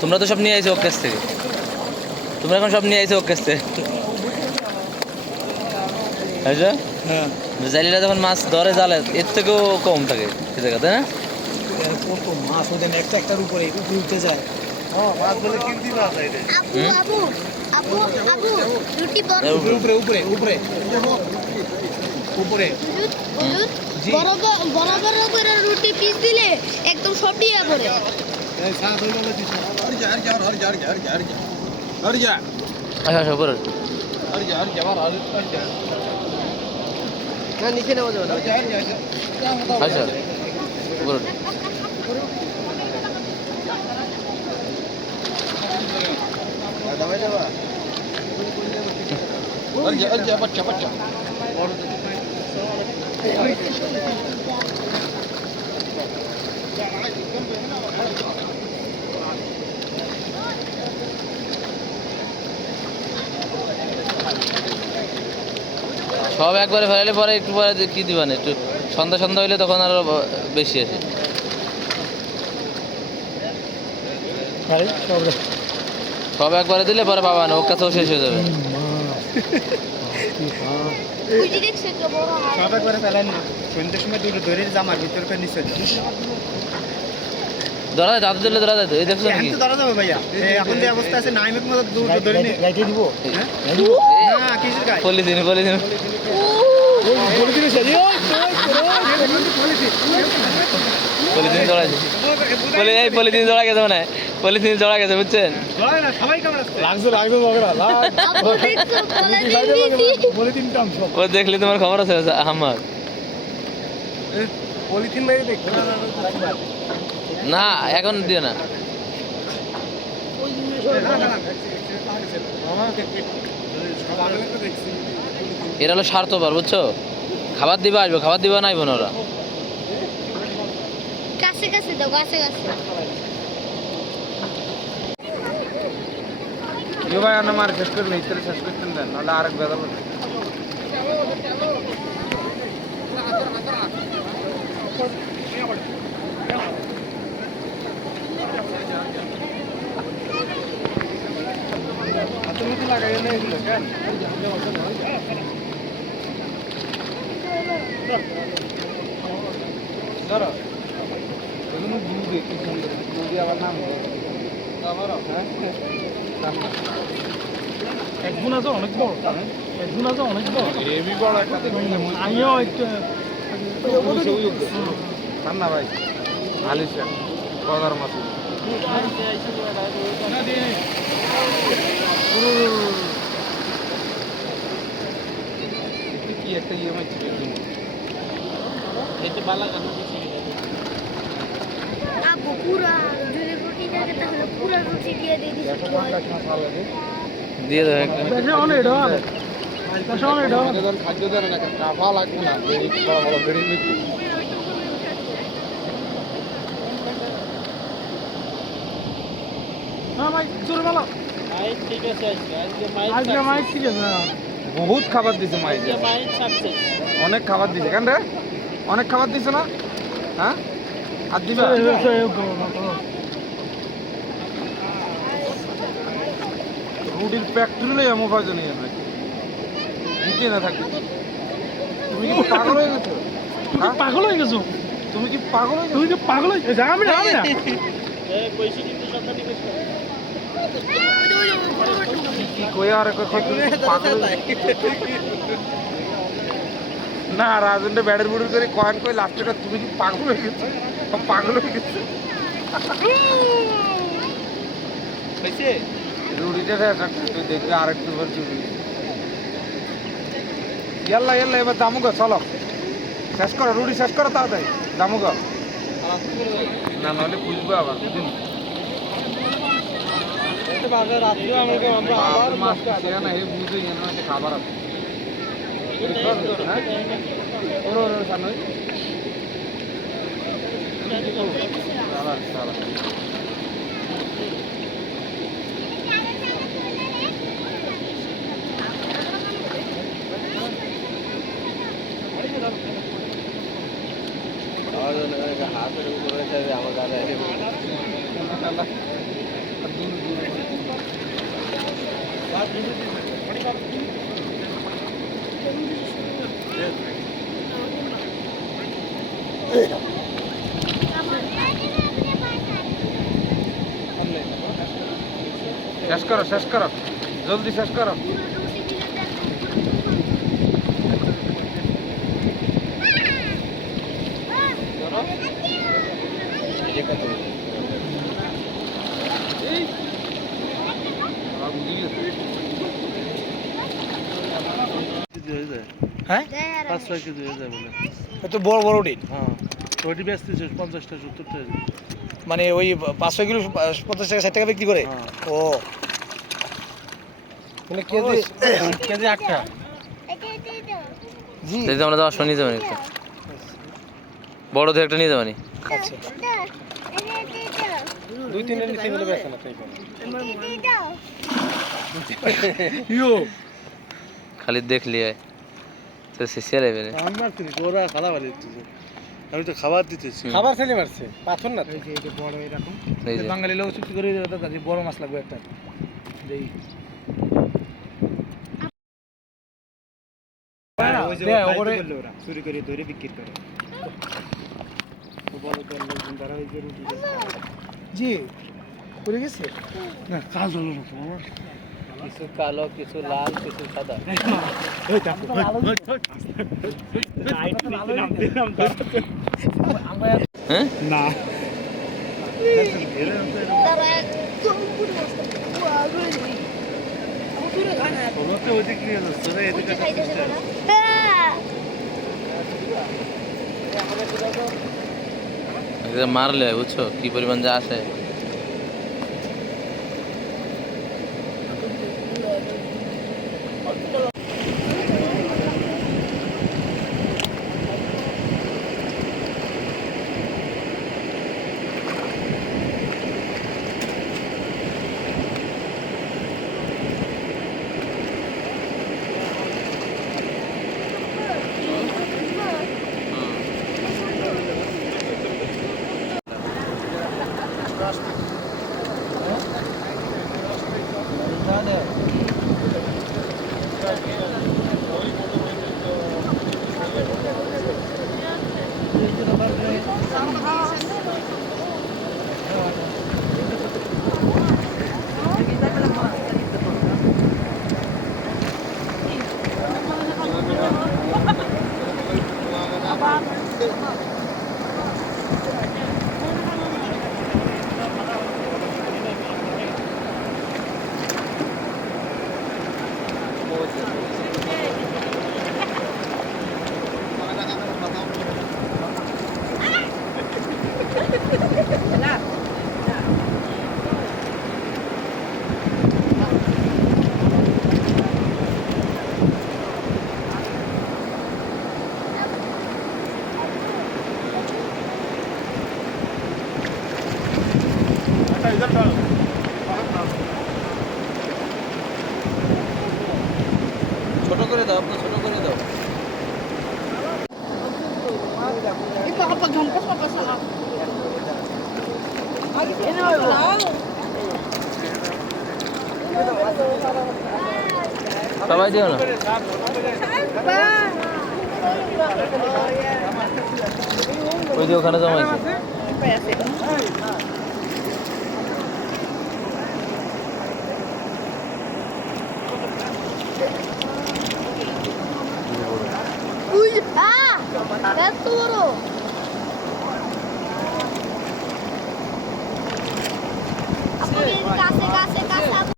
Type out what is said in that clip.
তোমরা তো সব নিয়ে আইছো ওর কাছ থেকে। তোমরা এখন সব নিয়ে আইছো ওর কাছ থেকে হ্যাঁ। জালিরা যখন মাছ ধরে জালে এর থেকেও কম থাকে সে জায়গা তাই না কত মাছ ওদের একটা একটার উপরে উপরে উঠতে যায়। বড় এর উপরে। উপরে উপরে উপরে। বড় বড় করে রুটি পিস দিলে একদম সব দিয়ে পড়ে। আচ্ছা আচ্ছা উপরে। আচ্ছা উপরে। সব একবারে ফেলালে পরে একটু পরে কি দিবান একটু সন্ধ্যা সন্ধ্যা হইলে তখন আরও বেশি আসে। সব একবারে দিলে পরে পাবা না ওর কাছেও শেষ হয়ে যাবে। সব একবারে ফেলেন সন্ধ্যের সময় দুটো ধরে জামার ভিতরে নিচে ধরা যায় দাঁত দিলে ধরা যায় এই দেখছ নাকি? ধরা যাবে ভাইয়া। এখন যে অবস্থা আছে নাইমের মতো দুটো ধরে নি গাইতে দিব? না গাই পলিথিন পলিথিন বলে এই গেছে মানে। পলিথিন জড়া গেছে বুঝছেন? ও দেখলে তোমার খবর আছে মেরে দেখ না এখন দিও না। এরা হলো স্বার্থপর বুঝছ? খাবার দিবা আসব খাবার দিবা না আইবো ওরা। কাছে কাছে দাও কাছে কাছে ভাই আনা মার শেষ করবেন ইত্যাদি শেষ করতেন দেন নাহলে আরেক বেদা বলতে হাতের মতো লাগাই না এগুলো কেন ধরো এগুলো কি সুন্দর ব্লু দিয়ে আবার নাম একগুণ আছে অনেক বড়। একগুণ আছে অনেক বড়। হেভি বড় একটা আমিও একটু ঠান্ডা ভাই আলিশা মাছ কি একটা ইয়ে মাছ আবু পুরা যদি রুটি থাকে তাহলে পুরা রুটি দিয়ে দিয়ে দিয়ে একটা। বেশি অনেক খাদ্য দেন না কাফা লাগবে না। বড় বড় বেড়ে হ্যাঁ মাইক জোরে বলো। আজকে মাইক ঠিক আছে। বহুত খাবার দিছে মাই অনেক খাবার দিছে। কেন রে? অনেক খাবার দিছে না? হ্যাঁ? আর দিবা। রুটির ফ্যাক্টরি এমন কাজ নেই নাকি দিতে না থাকবে তুমি কি পাগল হয়ে গেছো? হ্যাঁ? পাগল হয়ে গেছো? তুমি কি পাগল হয়ে গেছো? তুই কি পাগল হয়ে গেছো? আমি না আমি না। না রাজেন্দ্র ব্যাটের বুড়ি করে কয়েন কই লাস্টে তুমি কি পাগল হয়ে গেছো? পাগল হয়ে গেছো দেখা তুই দেখবি আর একটু বার চুরি ইয়াল্লা ইয়াল্লা এবার দামু গো চলো শেষ করো রুটি শেষ করো তাড়াতাড়ি দামু গো না নাহলে বুঝব আবার বুঝিনি খাবার আছে হ্যাঁ? ওরো, ওরো, সামনে। হাতের উপরে আমার গাড়ি শেষ করো শেষ করো। জলদি শেষ করো। হ্যাঁ? পাঁচ ছয় কেজি হয়ে যায় বলে এত বড় বড় ডিম? হ্যাঁ। ওইটি বেচতেছে পঞ্চাশটা সত্তরটা মানে ওই পাঁচশো কিলো পঞ্চাশ টাকা ষাট টাকা বিক্রি করে? হ্যাঁ। ও। মানে কেজি কেজি আটটা? জি। যদি আমরা দশটা নিয়ে যাবেন একটা বড় একটা নিয়ে যাবেন আচ্ছা। দুই তিনের নিচে গেলে বেচে না তাই ইয়ো। খালি দেখলি তো শেষে লেবে আমার দিতেছে আমি তো খাবার দিতেছি। খাবার ছেলে মারছে পাথর না এই যে এটা বড় এরকম। বাঙালি লোক চুক্তি করে বড় মাছ লাগবে একটা। দেই দেয়, ওপরে চুরি করে ধরে বিক্রি করে। জি পড়ে গেছে? না কাজ হলো না কিছু কালো কিছু লাল কিছু সাদা। হ্যাঁ না। তারা। হ্যাঁ। মারলে বুঝছ? কি পরিমাণ যা আসে। সবাই দিও না। ওই যে ওখানে জমাইছে